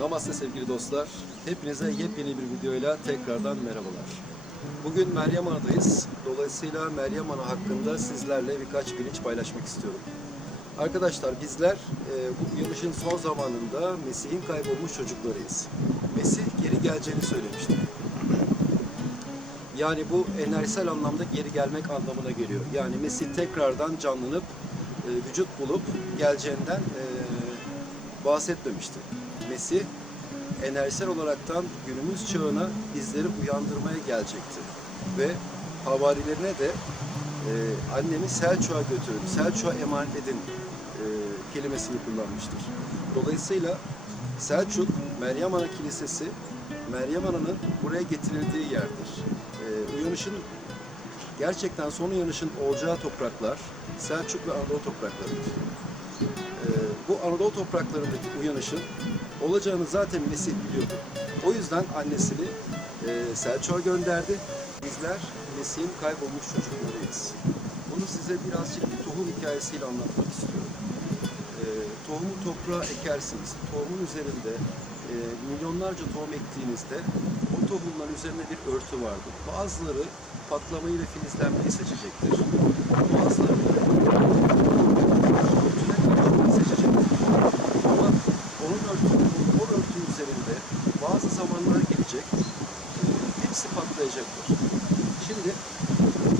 Namaste sevgili dostlar. Hepinize yepyeni bir videoyla tekrardan merhabalar. Bugün Meryem Ana'dayız. Dolayısıyla Meryem Ana hakkında sizlerle birkaç bilinç paylaşmak istiyorum. Arkadaşlar bizler e, bu uyanışın son zamanında Mesih'in kaybolmuş çocuklarıyız. Mesih geri geleceğini söylemişti. Yani bu enerjisel anlamda geri gelmek anlamına geliyor. Yani Mesih tekrardan canlanıp e, vücut bulup geleceğinden e, bahsetmemişti. Mesih enerjisel olaraktan günümüz çağına bizleri uyandırmaya gelecekti. Ve havarilerine de e, annemi Selçuk'a götürün, Selçuk'a emanet edin e, kelimesini kullanmıştır. Dolayısıyla Selçuk, Meryem Ana Kilisesi, Meryem Ana'nın buraya getirildiği yerdir. E, uyanışın gerçekten son uyanışın olacağı topraklar Selçuk ve Anadolu topraklarıdır. Ee, bu Anadolu topraklarındaki uyanışın olacağını zaten Mesih biliyordu. O yüzden annesini e, Selçuk'a gönderdi. Bizler Mesih'in kaybolmuş çocuklarıyız. Bunu size birazcık bir tohum hikayesiyle anlatmak istiyorum. E, tohumu toprağa ekersiniz. Tohumun üzerinde e, milyonlarca tohum ektiğinizde o tohumların üzerine bir örtü vardır. Bazıları patlamayı ve filizlenmeyi seçecektir. Bazıları da örtüne karışmayı seçecektir. Ama onun örtü, o örtü üzerinde bazı zamanlar gelecek, e, hepsi patlayacaktır. Şimdi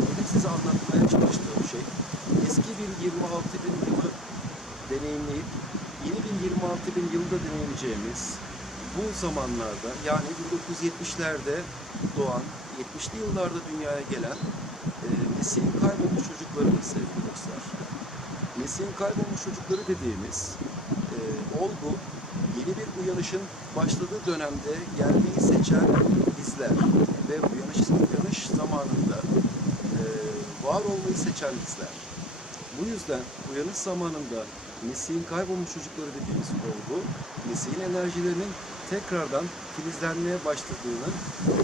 benim size anlatmaya çalıştığım şey eski bir 26 bin yılı deneyimleyip yeni bir 26 bin yılda deneyimleyeceğimiz bu zamanlarda yani 1970'lerde doğan, 70'li yıllarda dünyaya gelen e, Mesih'in kaybolmuş çocuklarıdır sevgili dostlar. Mesih'in kaybolmuş çocukları dediğimiz e, olgu yeni bir uyanışın başladığı dönemde gelmeyi seçen bizler ve uyanış, uyanış zamanında e, var olmayı seçen bizler. Bu yüzden uyanış zamanında Mesih'in kaybolmuş çocukları dediğimiz olgu, Mesih'in enerjilerinin tekrardan filizlenmeye başladığını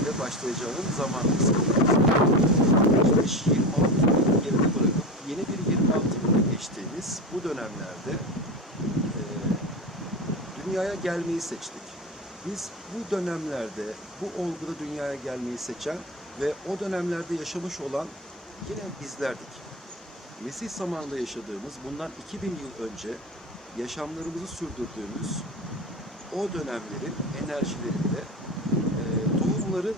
ve başlayacağının zamanımız. Geçmiş 26 yılı geride bırakıp yeni bir 26 yıla geçtiğimiz bu dönemlerde e, dünyaya gelmeyi seçtik. Biz bu dönemlerde, bu olguda dünyaya gelmeyi seçen ve o dönemlerde yaşamış olan yine bizlerdik. Mesih zamanında yaşadığımız, bundan 2000 yıl önce yaşamlarımızı sürdürdüğümüz o dönemlerin enerjilerinde e, tohumların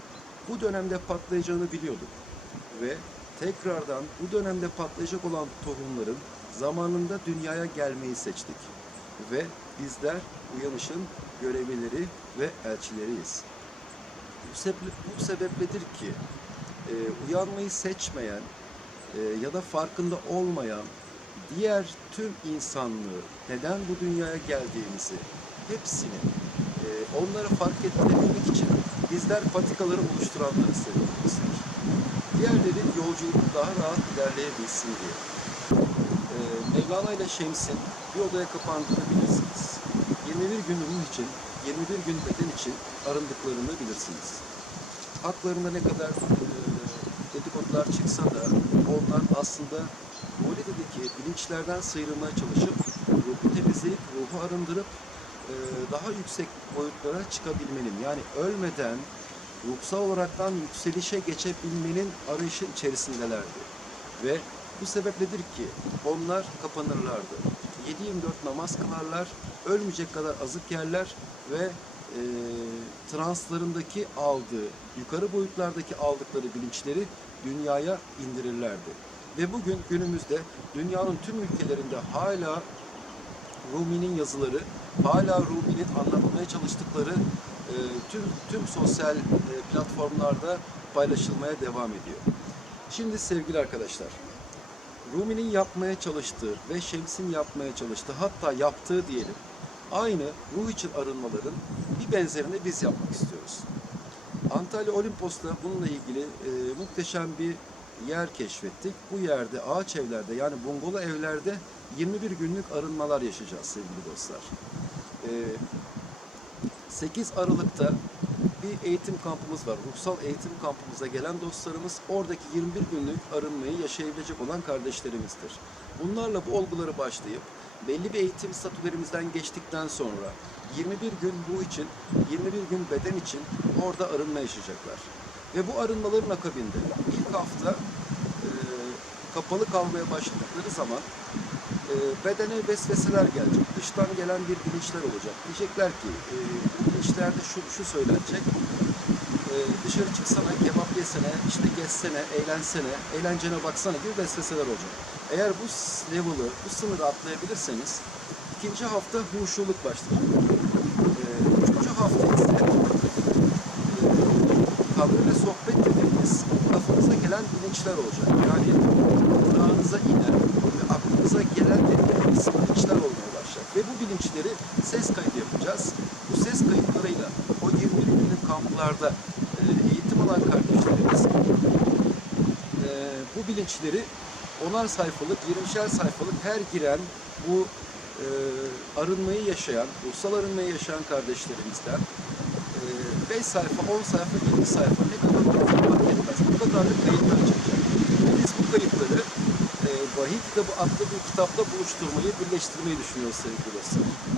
bu dönemde patlayacağını biliyorduk. Ve tekrardan bu dönemde patlayacak olan tohumların zamanında dünyaya gelmeyi seçtik. Ve bizler uyanışın görevlileri ve elçileriyiz. Bu, sebeple, sebepledir ki e, uyanmayı seçmeyen e, ya da farkında olmayan diğer tüm insanlığı neden bu dünyaya geldiğimizi hepsini e, fark ettirebilmek için bizler patikaları oluşturanları seviyoruz. Diğerleri yolculuk daha rahat ilerleyebilsin diye. E, Mevlana ile Şems'in bir odaya kapandığını bilirsiniz. 21 gün ruh için, 21 gün beden için arındıklarını bilirsiniz. Haklarında ne kadar e, dedikodular çıksa da onlar aslında Molide'deki bilinçlerden sıyrılmaya çalışıp ruhu temizleyip ruhu arındırıp e, daha yüksek boyutlara çıkabilmenin yani ölmeden ruhsal olaraktan yükselişe geçebilmenin arayışı içerisindelerdi. Ve bu sebepledir ki onlar kapanırlardı. 7-24 namaz kılarlar, ölmeyecek kadar azık yerler ve e, translarındaki aldığı, yukarı boyutlardaki aldıkları bilinçleri dünyaya indirirlerdi. Ve bugün günümüzde dünyanın tüm ülkelerinde hala Rumi'nin yazıları, hala Rumi'nin anlatmaya çalıştıkları e, tüm tüm sosyal e, platformlarda paylaşılmaya devam ediyor. Şimdi sevgili arkadaşlar, Rumi'nin yapmaya çalıştığı ve Şems'in yapmaya çalıştığı, hatta yaptığı diyelim, aynı ruh için arınmaların bir benzerini biz yapmak istiyoruz. Antalya Olimpos'ta bununla ilgili e, muhteşem bir yer keşfettik. Bu yerde ağaç evlerde yani bungalo evlerde 21 günlük arınmalar yaşayacağız sevgili dostlar. E, 8 Aralık'ta bir eğitim kampımız var. Ruhsal eğitim kampımıza gelen dostlarımız oradaki 21 günlük arınmayı yaşayabilecek olan kardeşlerimizdir. Bunlarla bu olguları başlayıp belli bir eğitim statülerimizden geçtikten sonra 21 gün bu için, 21 gün beden için orada arınma yaşayacaklar. Ve bu arınmaların akabinde ilk hafta e, kapalı kalmaya başladıkları zaman e, bedene vesveseler gelecek. Dıştan gelen bir bilinçler olacak. Diyecekler ki e, bilinçlerde şu, şu söylenecek. E, dışarı çıksana, kebap yesene, işte gezsene, eğlensene, eğlencene baksana gibi vesveseler olacak. Eğer bu level'ı, bu sınırı atlayabilirseniz ikinci hafta huşuluk başlayacak. E, üçüncü hafta ise kavga ve sohbet dediğimiz kafanıza gelen bilinçler olacak. Yani kulağınıza inen ve aklınıza gelen dediğimiz bilinçler olmaya başlayacak. Ve bu bilinçleri ses kaydı yapacağız. Bu ses kayıtlarıyla o 21 kamplarda e, eğitim alan kardeşlerimiz e, bu bilinçleri onar sayfalık, 20'şer sayfalık her giren bu e, arınmayı yaşayan, ruhsal arınmayı yaşayan kardeşlerimizden 5 sayfa, 10 sayfa, 20 sayfa ne kadar fark etmez. Bu kadarlık kayıtlar çıkacak. Biz bu kayıtları e, Vahiy Kitabı adlı bir kitapla buluşturmayı, birleştirmeyi düşünüyoruz sevgili dostlar.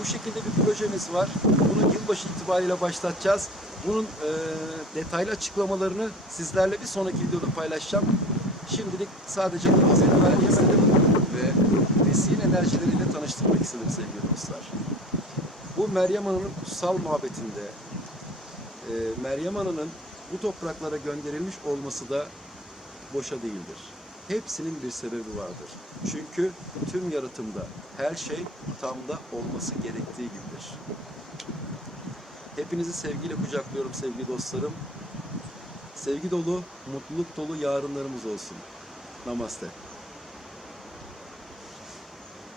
Bu şekilde bir projemiz var. Bunu yılbaşı itibariyle başlatacağız. Bunun e, detaylı açıklamalarını sizlerle bir sonraki videoda paylaşacağım. Şimdilik sadece hazine vermek ve Mesih'in enerjileriyle tanıştırmak istedim sevgili dostlar. Bu Meryem Ana'nın kutsal muhabbetinde e, Meryem Ana'nın bu topraklara gönderilmiş olması da boşa değildir. Hepsinin bir sebebi vardır. Çünkü tüm yaratımda her şey tam da olması gerektiği gibidir. Hepinizi sevgiyle kucaklıyorum sevgili dostlarım. Sevgi dolu, mutluluk dolu yarınlarımız olsun. Namaste.